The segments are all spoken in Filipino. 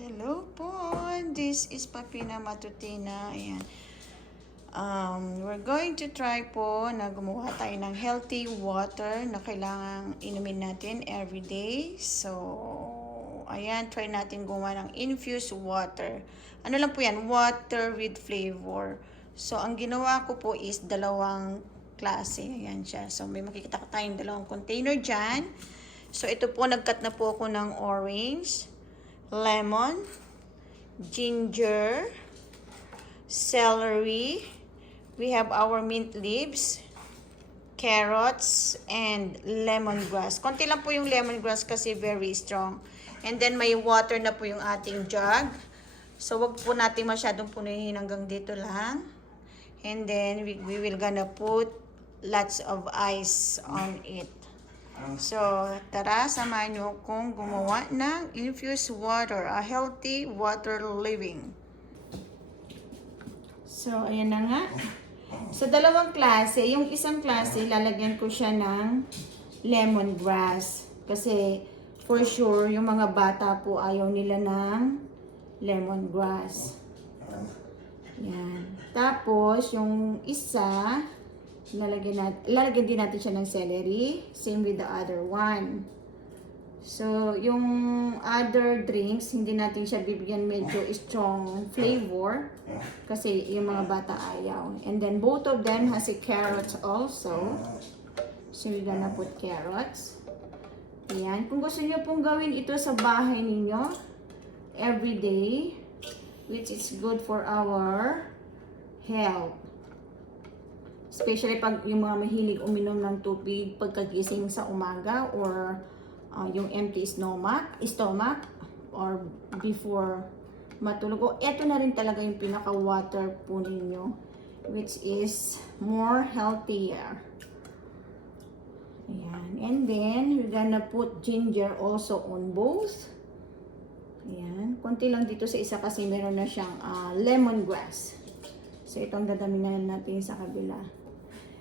Hello po, this is Papina Matutina. Ayan. We're going to try po na gumawa tayo ng healthy water na kailangang inumin natin every day. So, ayan, try natin gumawa ng infused water. Ano lang po yan? Water with flavor. So, ang ginawa ko po is dalawang klase. Ayan siya. So, may makikita tayong dalawang container dyan. So, ito po, nagcut na po ako ng orange, lemon, ginger, celery, we have our mint leaves, carrots, and lemongrass. Konti lang po yung lemongrass kasi very strong. And then may water na po yung ating jug. So wag po natin masyadong punuhin hanggang dito lang. And then we will gonna put lots of ice on it. So, tara, samahan nyo akong gumawa ng infused water, a healthy water living. So, ayan na nga. So, dalawang klase. Yung isang klase, lalagyan ko siya ng lemongrass. Kasi, for sure, yung mga bata po ayaw nila ng lemongrass. Yan. Tapos, yung isa, lalagyan din natin siya ng celery. Same with the other one. So, yung other drinks, hindi natin siya bibigyan medyo strong flavor. Kasi yung mga bata ayaw. And then, both of them has a carrots also. So, we're gonna put carrots. Ayan. Kung gusto niyo pong gawin ito sa bahay ninyo, every day, which is good for our health. Especially pag yung mga mahilig uminom ng tubig pagkagising sa umaga or yung empty stomach or before matulog. O, eto na rin talaga yung pinaka-water po ninyo, which is more healthier. Ayan. And then, we're gonna put ginger also on both. Ayan. Konti lang dito sa isa kasi meron na siyang lemongrass. So, itong dadamihan natin sa kabila.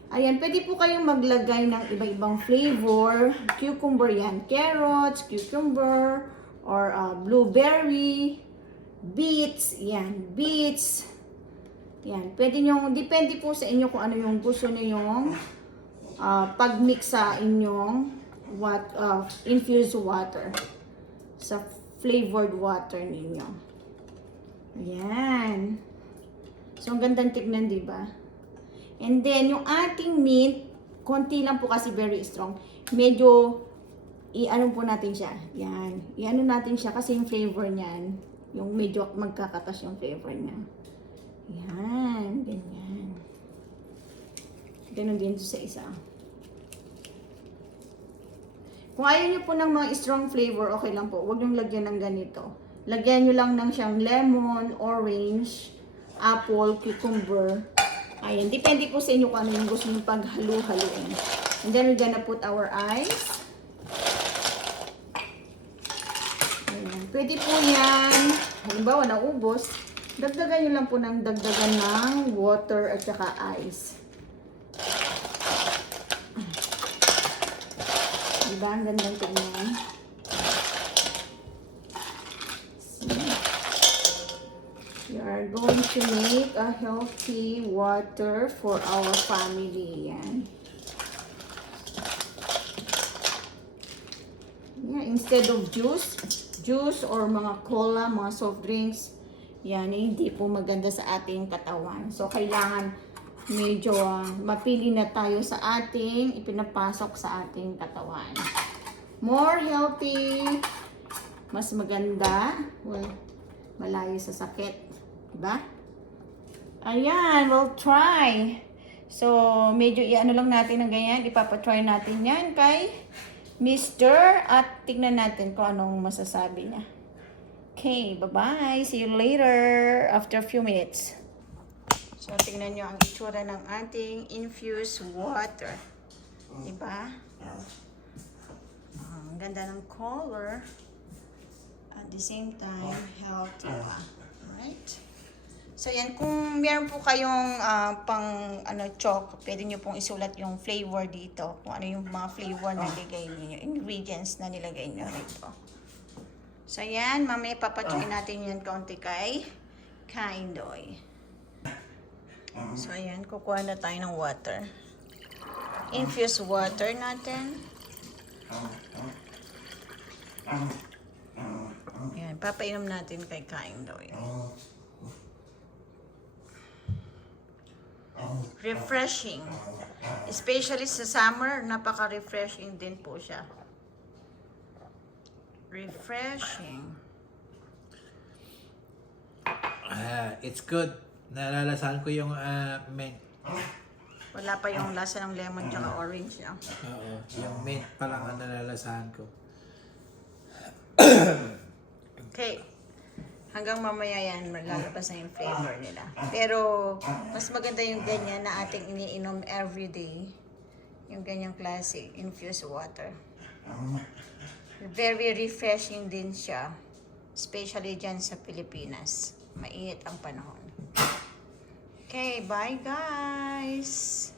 Ayan, pwede po kayong maglagay ng iba-ibang flavor. Cucumber yan. Carrots, cucumber, or blueberry, beets. Yan, beets. Yan, pwede nyo, depende po sa inyo kung ano yung gusto nyo yung pag-mix sa inyong infused water. Sa flavored water ninyo. Ayan. So, ang gandang tignan, di ba? And then, yung ating mint, konti lang po kasi very strong. Medyo, i-ano po natin siya. Yan. I-ano natin siya kasi yung flavor niyan, yung medyo magkakatas yung flavor niya. Yan. Ganyan. Ganun din sa isa. Kung ayaw nyo po ng mga strong flavor, okay lang po. Huwag nyo lagyan ng ganito. Lagyan nyo lang ng siyang lemon, orange, apple, cucumber. Ayan, depende po sa inyo kung ano yung gusto nyo paghalo-haloin. And then we're gonna put our ice. Ayan. Pwede po yan, halimbawa naubos, dagdagan nyo lang po ng dagdagan ng water at saka ice. Diba? Ang gandang tingnan. We are going to make a healthy water for our family. Yan. Yeah, instead of juice or mga cola, mga soft drinks, yan, hindi po maganda sa ating katawan. So, kailangan medyo mapili na tayo sa ating ipinapasok sa ating katawan. More healthy, mas maganda, well, malayo sa sakit. Diba? Ayan, we'll try. So, medyo i-ano lang natin ng ganyan. Ipapatry natin yan kay Mr. At tignan natin kung anong masasabi niya. Okay, bye-bye. See you later after a few minutes. So, tignan nyo ang itsura ng ating infused water. Diba? Ang ganda ng color. At the same time, healthy pa. Right? So, yan. Kung meron po kayong chalk, pwede nyo pong isulat yung flavor dito. Kung ano yung mga flavor na nilagay nyo, ingredients na nilagay nyo rito. So, yan. Mamaya papatsukin natin yan kaunti kay Kaindoy. So, ayan. Kukuha na tayo ng water. Infused water natin. Ayan. Papainom natin kay Kaindoy. Refreshing. Especially sa summer, napaka-refreshing din po siya. Refreshing. It's good. Nalalasahan ko yung mint. Wala pa yung lasa ng lemon tsaka orange niya. Oo, yung mint pa lang ang nalalasahan ko. Okay. Hanggang mamaya yan, lalabas na yung flavor nila. Pero, mas maganda yung ganyan na ating iniinom everyday. Yung ganyang klase, infused water. Very refreshing din siya. Especially dyan sa Pilipinas. Mainit ang panahon. Okay, bye guys!